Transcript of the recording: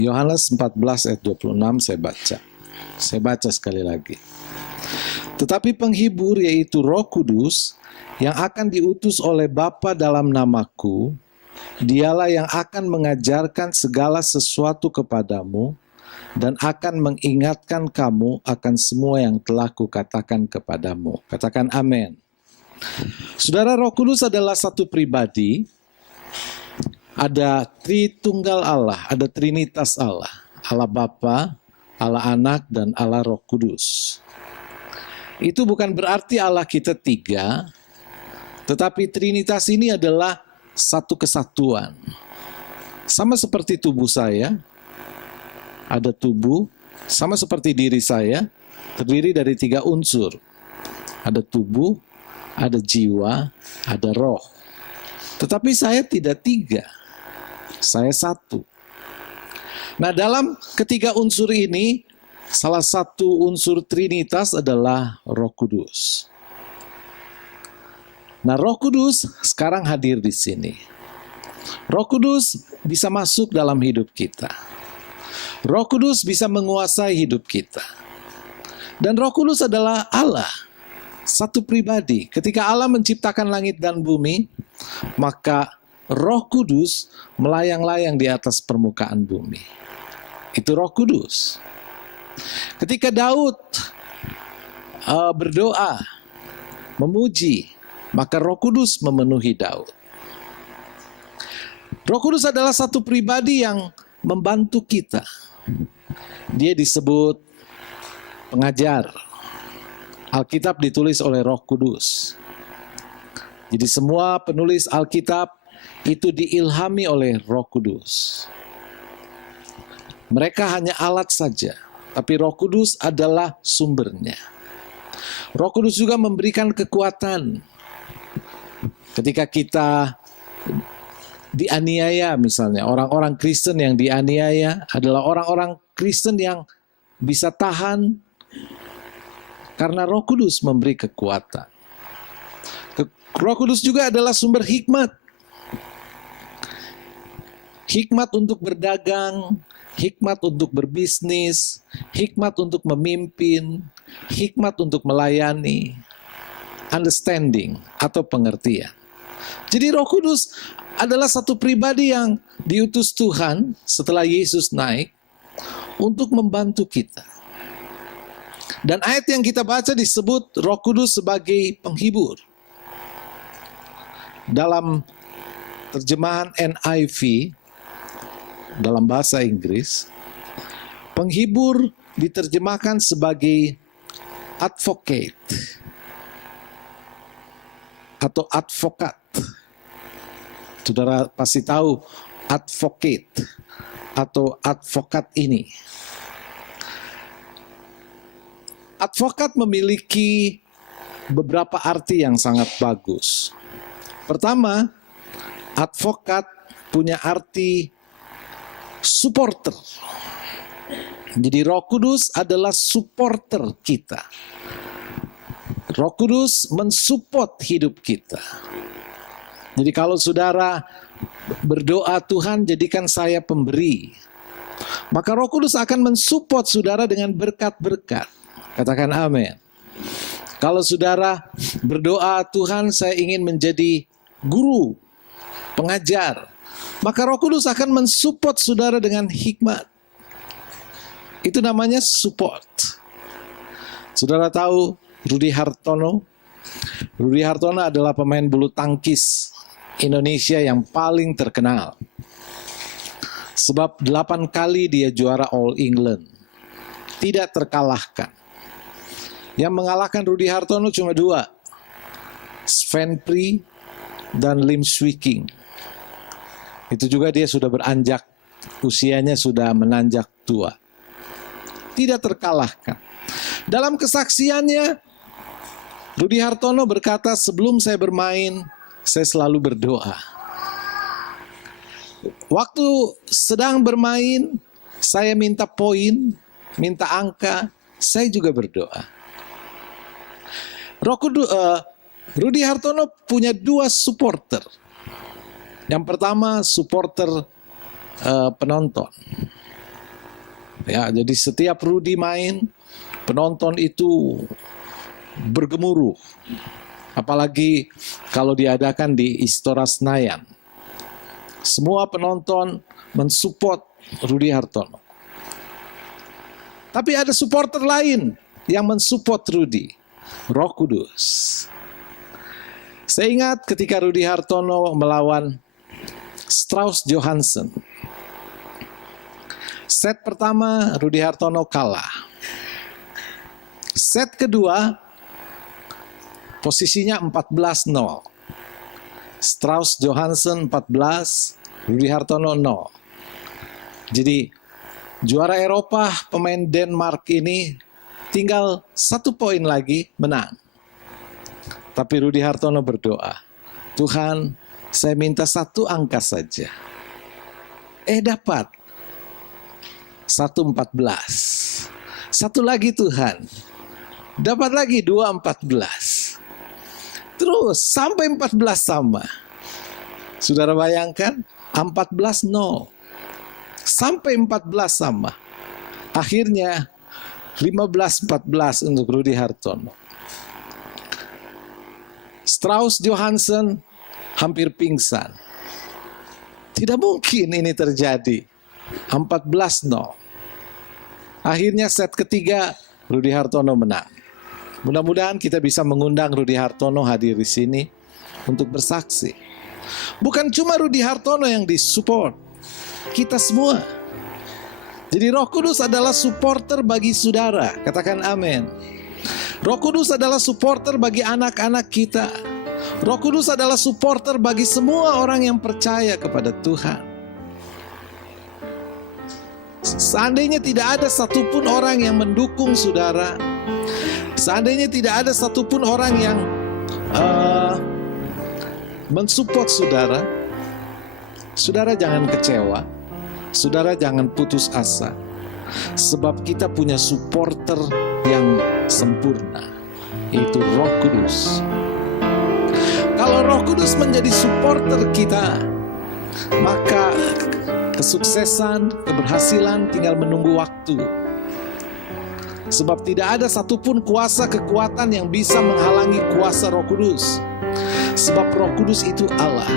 Yohanes 14 ayat 26 saya baca. Saya baca sekali lagi. Tetapi penghibur yaitu Roh Kudus yang akan diutus oleh Bapa dalam namaku, dialah yang akan mengajarkan segala sesuatu kepadamu dan akan mengingatkan kamu akan semua yang telah kukatakan kepadamu. Katakan amin. Saudara, Roh Kudus adalah satu pribadi. Ada Tritunggal Allah, ada Trinitas Allah. Allah Bapa, Allah Anak, dan Allah Roh Kudus. Itu bukan berarti Allah kita tiga, tetapi Trinitas ini adalah satu kesatuan. Sama seperti tubuh saya, ada tubuh, sama seperti diri saya, terdiri dari 3 unsur. Ada tubuh, ada jiwa, ada roh. Tetapi saya tidak 3, saya 1. Nah, dalam ketiga unsur ini, salah satu unsur Trinitas adalah Roh Kudus. Nah, Roh Kudus sekarang hadir di sini. Roh Kudus bisa masuk dalam hidup kita. Roh Kudus bisa menguasai hidup kita. Dan Roh Kudus adalah Allah, satu pribadi. Ketika Allah menciptakan langit dan bumi, maka Roh Kudus melayang-layang di atas permukaan bumi. Itu Roh Kudus. Ketika Daud berdoa, memuji, maka Roh Kudus memenuhi Daud. Roh Kudus adalah satu pribadi yang membantu kita. Dia disebut pengajar. Alkitab ditulis oleh Roh Kudus. Jadi semua penulis Alkitab itu diilhami oleh Roh Kudus. Mereka hanya alat saja, tapi Roh Kudus adalah sumbernya. Roh Kudus juga memberikan kekuatan. Ketika kita dianiaya misalnya, orang-orang Kristen yang dianiaya adalah orang-orang Kristen yang bisa tahan karena Roh Kudus memberi kekuatan. Roh Kudus juga adalah sumber hikmat. Hikmat untuk berdagang, hikmat untuk berbisnis, hikmat untuk memimpin, hikmat untuk melayani, understanding atau pengertian. Jadi Roh Kudus adalah satu pribadi yang diutus Tuhan setelah Yesus naik untuk membantu kita. Dan ayat yang kita baca disebut Roh Kudus sebagai penghibur. Dalam terjemahan NIV, dalam bahasa Inggris, penghibur diterjemahkan sebagai advocate atau advokat. Saudara pasti tahu advocate atau advokat ini. Advokat memiliki beberapa arti yang sangat bagus. Pertama, advokat punya arti supporter. Jadi Roh Kudus adalah supporter kita. Roh Kudus mensupport hidup kita. Jadi kalau saudara berdoa, Tuhan jadikan saya pemberi, maka Roh Kudus akan mensupport saudara dengan berkat-berkat. Katakan amin. Kalau saudara berdoa, Tuhan saya ingin menjadi guru, pengajar, maka Roh Kudus akan mensupport saudara dengan hikmat. Itu namanya support. Saudara tahu Rudy Hartono? Rudy Hartono adalah pemain bulu tangkis Indonesia yang paling terkenal. Sebab 8 kali dia juara All England. Tidak terkalahkan. Yang mengalahkan Rudy Hartono cuma 2. Sven Pri dan Lim Swee King. Itu juga dia sudah beranjak, usianya sudah menanjak tua. Tidak terkalahkan. Dalam kesaksiannya, Rudy Hartono berkata, sebelum saya bermain, saya selalu berdoa. Waktu sedang bermain, saya minta poin, minta angka, saya juga berdoa. Rudy Hartono punya 2 supporter. Yang pertama supporter penonton. Ya, jadi setiap Rudy main, penonton itu bergemuruh. Apalagi kalau diadakan di Istora Senayan. Semua penonton mensupport Rudy Hartono. Tapi ada supporter lain yang mensupport Rudy, Roh Kudus. Saya ingat ketika Rudy Hartono melawan Strauss Johansson. Set pertama Rudy Hartono kalah. Set kedua posisinya 14-0. Strauss Johansson 14, Rudy Hartono 0. Jadi juara Eropa pemain Denmark ini tinggal 1 poin lagi menang. Tapi Rudy Hartono berdoa, Tuhan, saya minta 1 angka saja. Dapat 1-14. 1 lagi Tuhan. Dapat lagi 2-14. Terus sampai 14 sama. Saudara bayangkan 14-0. Sampai 14 sama. Akhirnya 15-14 untuk Rudy Hartono. Strauss Johansson hampir pingsan. Tidak mungkin ini terjadi. 14-0. Akhirnya set ketiga Rudy Hartono menang. Mudah-mudahan kita bisa mengundang Rudy Hartono hadir di sini untuk bersaksi. Bukan cuma Rudy Hartono yang disupport, kita semua. Jadi Roh Kudus adalah supporter bagi saudara. Katakan amin. Roh Kudus adalah supporter bagi anak-anak kita. Roh Kudus adalah supporter bagi semua orang yang percaya kepada Tuhan. Seandainya tidak ada satupun orang yang mendukung saudara, seandainya tidak ada satupun orang yang mensupport saudara, saudara jangan kecewa, saudara jangan putus asa, sebab kita punya supporter yang sempurna, yaitu Roh Kudus. Kalau Roh Kudus menjadi supporter kita, maka kesuksesan, keberhasilan tinggal menunggu waktu. Sebab tidak ada satupun kuasa kekuatan yang bisa menghalangi kuasa Roh Kudus. Sebab Roh Kudus itu Allah.